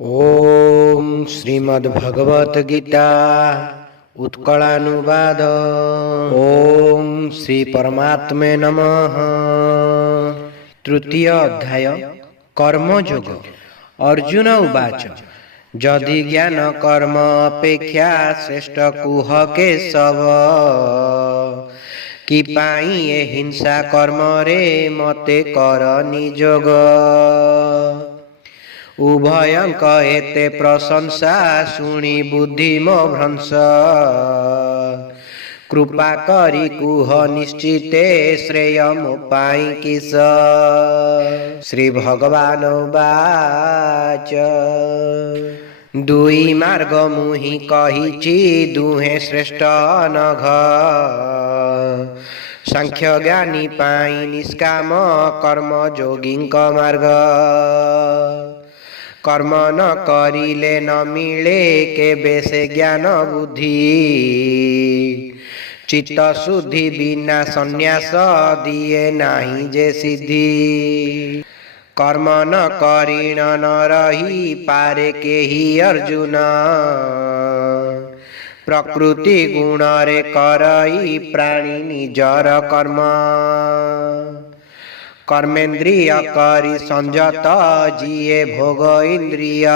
ओम श्रीमद्भगवत गीता उत्कलानुवाद। ओम श्री परमात्मे नमः। तृतीय अध्याय कर्मयोग। अर्जुन उवाच जदि ज्ञान कर्म अपेक्षा श्रेष्ठ कुह केशव कि पाई ए हिंसा कर्म रे मते कर निजोग। उभयंक एते प्रशंसा शुणी बुद्धिमो भ्रंश कृपा करी कुह निश्चिते श्रेय मो पाई किस। श्री भगवान वाच दुई मार्ग मुहि कहिछि दुहे श्रेष्ठ अनघ सांख्य ज्ञानी पाई निष्काम कर्म जोगिंक मार्ग। कर्म न करिले न मिले केबे से ज्ञान बुद्धि चित्त शुद्धि बिना संन्यास दिए नाही जे सिद्धि। कर्म न करिण न रही पारे केही अर्जुन प्रकृति गुण रे करई प्राणी निजर कर्म। कर्मेन्द्रिय करी संजत जिए भोग इंद्रिय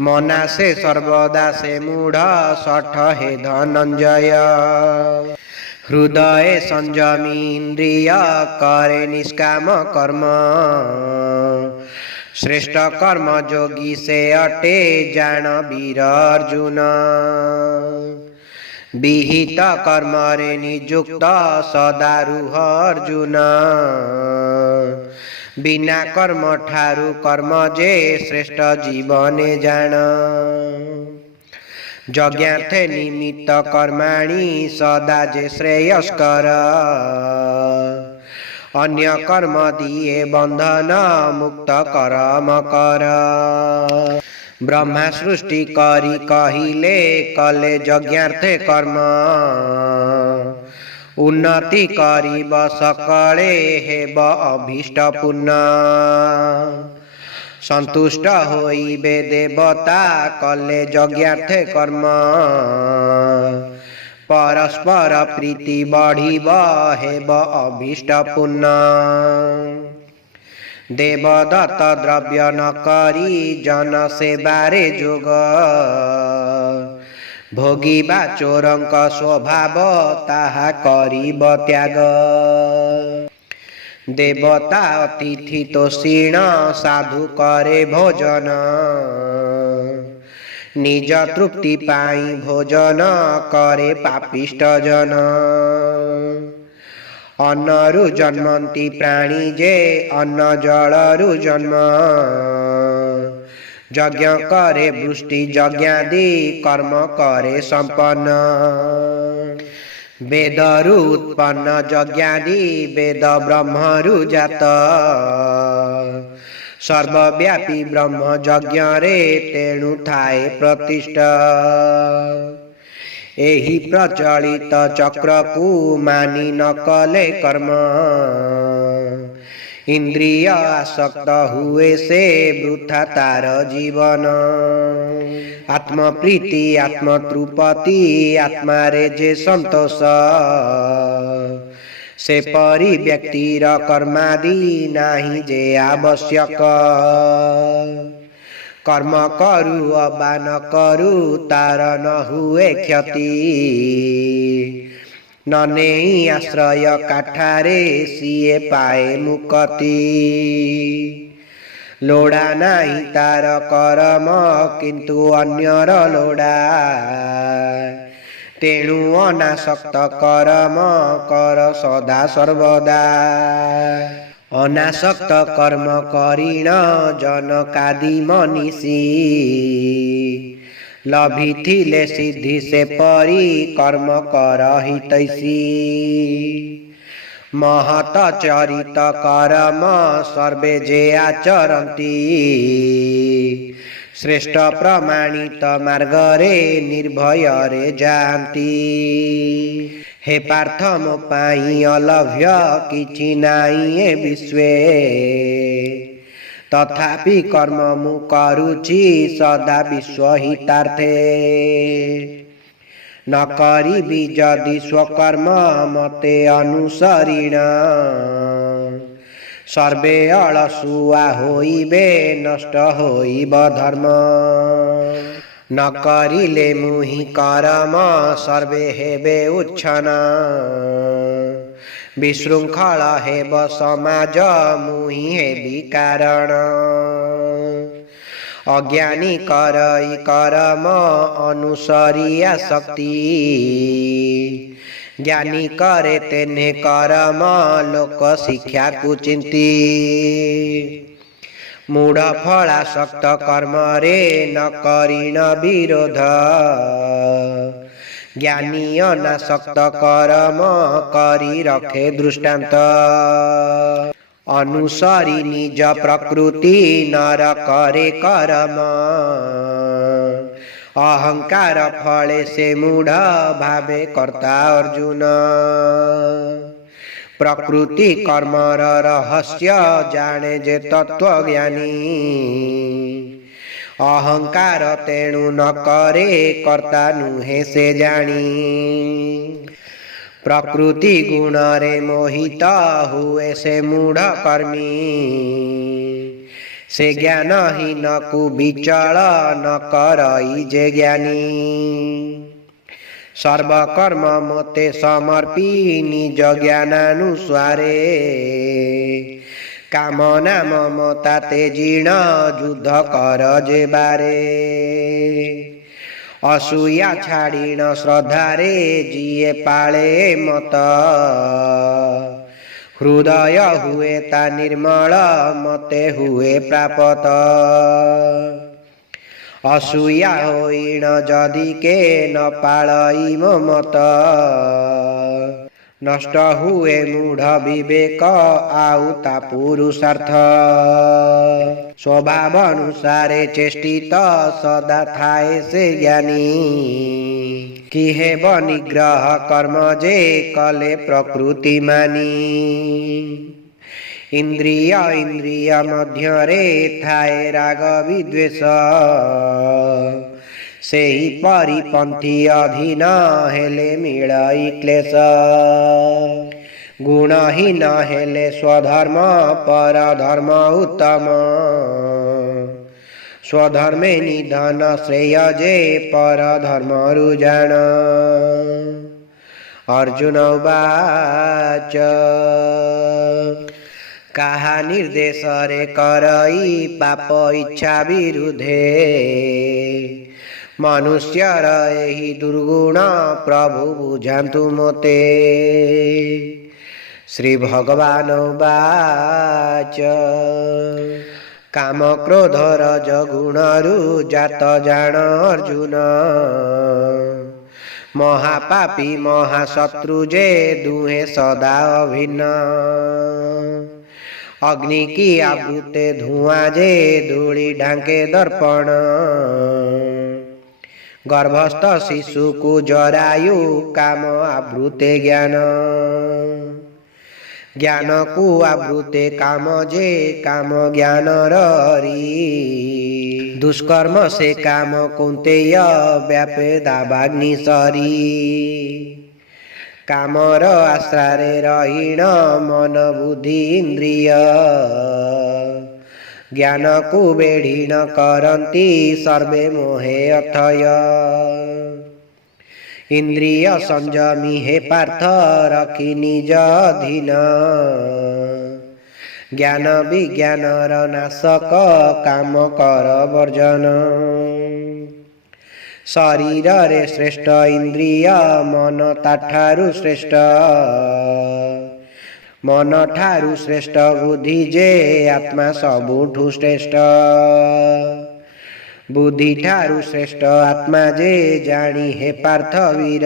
मना से सर्वदा से मूढ़ सठ हे धनंजय। हृदय संयमी इंद्रिय करे निष्काम कर्म श्रेष्ठ कर्म जोगी से अटे जान वीर अर्जुन। विहित कर्म रे निजुक्त सदारुह अर्जुन बिना कर्म ठारु कर्म जे श्रेष्ठ जीवने जान। यज्ञार्थे निमित्त कर्माणि सदा जे श्रेयस्कर अन्य कर्म दिए बंधन मुक्त कर्म कर। ब्रह्मा सृष्टि करी कहिले कले यज्ञार्थे कर्म उन्नति करिब सकले हेब अभीष्ट पुण्य। संतुष्ट होइबे देवता कले यज्ञार्थे कर्म परस्पर प्रीति बढ़िब हेब अभीष्ट पुण्य। देवदत्त द्रव्य न करी जन सेवारे जोग भोगिबा चोरंक स्वभाव ताहा करिब त्याग। देवता अतिथि तोषीण साधु करे भोजन निज तृप्ति पाई भोजन करे पापिष्ट जन। अन्नरु जन्मंती प्राणी जे अन्न जलरु जन्म यज्ञ करे वृष्टि यज्ञादि कर्म करे संपन्न। वेदरु उत्पन्न यज्ञादि वेद ब्रह्मरु जात सर्वव्यापी ब्रह्म यज्ञ रे तेणु थाए प्रतिष्ठा। एहि प्रचलित चक्र को मानी न कले कर्म इंद्रिय आसक्त हुए से वृथा तार जीवन। आत्म प्रीति आत्म तृपति आत्मा रे जे संतोष से परि व्यक्तिर कर्मादि नाही जे आवश्यक। कर्म करू अबा न करू तार न हुए क्षति ननेई आश्रय काठारे सिए पाए मुक्ति। लोड़ा नाही तार कर्म किंतु अन्यर लोड़ा तेणु अनासक्त कर्म कर सदा सर्वदा। अनासक्त कर्म करिण जनकादि मनीषी लभिथिले सिद्धि से परि कर्म करहि तैसी। महत चरित कर्म सर्वे जे आचरन्ति श्रेष्ठ प्रमाणित मार्ग रे निर्भय रे जानती। हे पार्थ मो पाई अलभ्य किछि नाई ए विश्वे तथापि कर्म मु करुछि सदा विश्वहितार्थे न करिबि जदि स्वकर्म मते अनुसरिण सर्वे अलसुआ होइबे नष्ट होइब धर्म न करिले मुहि कर्म सर्वे हेबे उच्छन विशृंखल हेब समाज मुहि हेबि कारण अज्ञानी करई कर्म अनुसरिया शक्ति ज्ञानी करे तेने कर्म लोक शिक्षा कुचिंती मूढ़ फलासक्त कर्म रे न करिण विरोध ज्ञानी अनासक्त कर्म करी रखे दृष्टांत अनुसरी निज प्रकृति नर करे कर्म अहंकार फले से मूढ़ भावे कर्ता अर्जुन प्रकृति कर्मर रहस्य जाने जे तत्वज्ञानी अहंकार तेणु न करे कर्ता नुहे से जानी प्रकृति गुण रे मोहित हुए से मूढ़ कर्मी से ज्ञान ही न कुविचल न करई जे ज्ञानी सर्वकर्म मते समर्पी निज ज्ञानानुसारे कामना ममता तेजीण युद्ध कर जे बारे असूया छाड़ीण श्रद्धारे जिए पाले मत हृदय हुए ता निर्मल मते हुए प्रापत असूया होइण जदि के न पालई मत नष्ट हुए मूढ़ विवेक आउ ता पुरुषार्थ स्वभाव अनुसारे चेष्टित सदा थाए से ज्ञानी कि हेब निग्रह कर्म जे कले प्रकृति मानी इंद्रिय इंद्रिय मध्य रे थाए राग विद्वेष सेही परिपंथी अधीन हेले मिलई क्लेश गुणहीन हेले स्वधर्म पर धर्म उत्तम स्वधर्मे निधन श्रेय जे पर धर्म रुजान अर्जुन उवाच काहा निर्देश रे करई पाप इच्छा विरुद्धे मनुष्यर एही दुर्गुण प्रभु बुझान्तु मोते श्री भगवान उवाच काम क्रोध रज गुणरु जात जान अर्जुन महापापी महाशत्रु जे दुहे सदा अभिन्न अग्नि की आवृते धुआं जे धूली ढांके दर्पण गर्भस्थ शिशु को जरायु काम आवृते ज्ञान ज्ञान को आवृते काम जे काम ज्ञान ररी दुष्कर्म से काम कुंतेय व्यापे दावाग्नि सरी कामर आश्रारे रहीण मन बुद्धि इंद्रिय ज्ञान को बेढ़ीण करती सर्वे मोहे अथय इंद्रिय संयमी हे पार्थ रखी निज अधीन ज्ञान विज्ञानर नाशक काम कर वर्जन शरीर रे श्रेष्ठ इंद्रिय मन ताठारु श्रेष्ठ मन ठारु श्रेष्ठ बुद्धि जे आत्मा सबुठु श्रेष्ठ बुद्धि ठारु श्रेष्ठ आत्मा जे जानी हे पार्थ वीर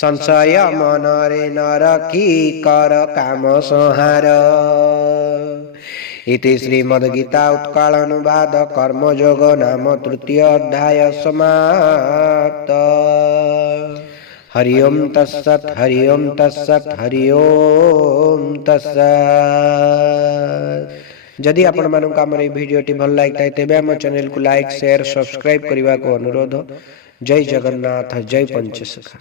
संशय मन रे न रखी कर काम संहार इति श्रीमद्गीता उत्कलानुवाद कर्मयोग नाम तृतीय अध्याय समाप्त। हरि ओम तत्सत् हरि ओम तत्सत् हरि ओम तत्सत्। जदि आपण मानक हमर वीडियो टी भल लाइक थाए तेबे हम चैनल को लाइक शेयर सब्सक्राइब करबा को अनुरोध। जय जगन्नाथ जय पंचसखा।